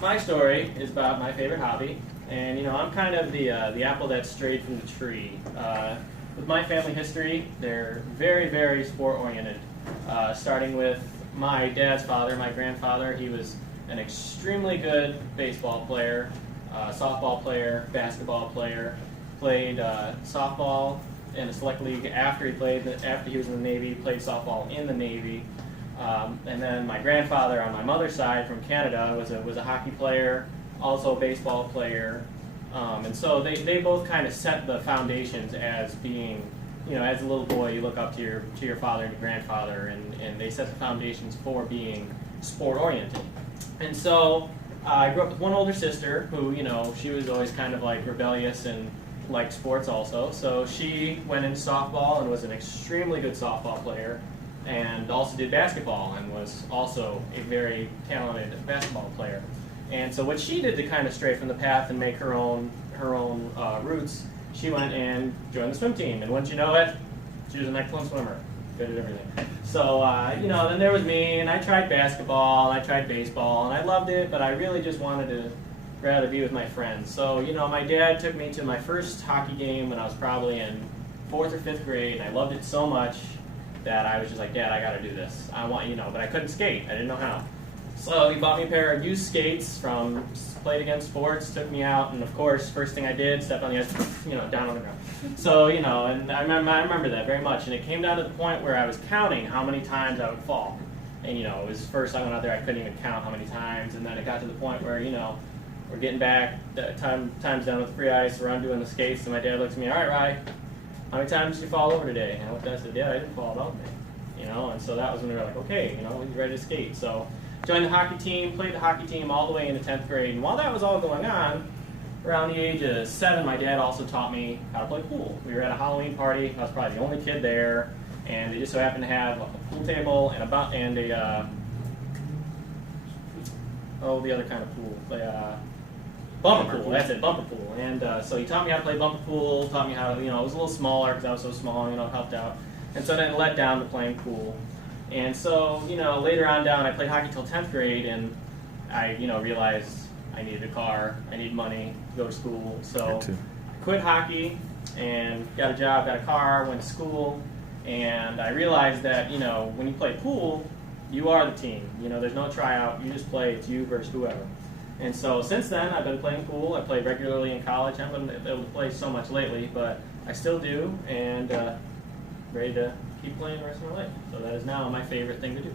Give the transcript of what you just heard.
my story is about my favorite hobby, and I'm kind of the apple that strayed from the tree. With my family history, they're very, very sport oriented. Starting with my dad's father, my grandfather, he was an extremely good baseball player, softball player, basketball player. Played softball in a select league after he was in the Navy. Played softball in the Navy. And then my grandfather on my mother's side from Canada was a hockey player, also a baseball player, and so they both kind of set the foundations as being, as a little boy you look up to your father and your grandfather, and they set the foundations for being sport oriented. And so I grew up with one older sister who, she was always kind of like rebellious and liked sports also. So she went into softball and was an extremely good softball player, and also did basketball and was also a very talented basketball player. And so what she did to kind of stray from the path and make her own roots, she went and joined the swim team. And once you know it, she was an excellent swimmer, good at everything. So then there was me, and I tried basketball, and I tried baseball, and I loved it, but I really just wanted to rather be with my friends. So my dad took me to my first hockey game when I was probably in 4th or 5th grade, and I loved it so much that I was just like, Dad, I got to do this. I want, but I couldn't skate. I didn't know how. So he bought me a pair of used skates from Played Against Sports, took me out, and of course, first thing I did, stepped on the ice, down on the ground. So, and I remember that very much. And it came down to the point where I was counting how many times I would fall. And, it was first I went out there, I couldn't even count how many times. And then it got to the point where, we're getting back, time's down with free ice, we're undoing the skates, and my dad looks at me, all right, Rye, how many times did you fall over today? And I looked at it and said, Dad, I didn't fall at all today. And so that was when we were like, okay, he's ready to skate. So joined the hockey team, played the hockey team all the way into 10th grade. And while that was all going on, around the age of 7, my dad also taught me how to play pool. We were at a Halloween party. I was probably the only kid there, and they just so happened to have a pool table and the other kind of pool, bumper pool. That's it, bumper pool. And so he taught me how to play bumper pool. Taught me how to, it was a little smaller because I was so small. Helped out. And so then it led down to playing pool. And so, later on down, I played hockey till 10th grade, and I, realized I needed a car, I need money to go to school. So I quit hockey and got a job, got a car, went to school, and I realized that, when you play pool, you are the team. There's no tryout, you just play, it's you versus whoever. And so since then, I've been playing pool. I played regularly in college. I haven't been able to play so much lately, but I still do, and ready to keep playing the rest of my life. So that is now my favorite thing to do.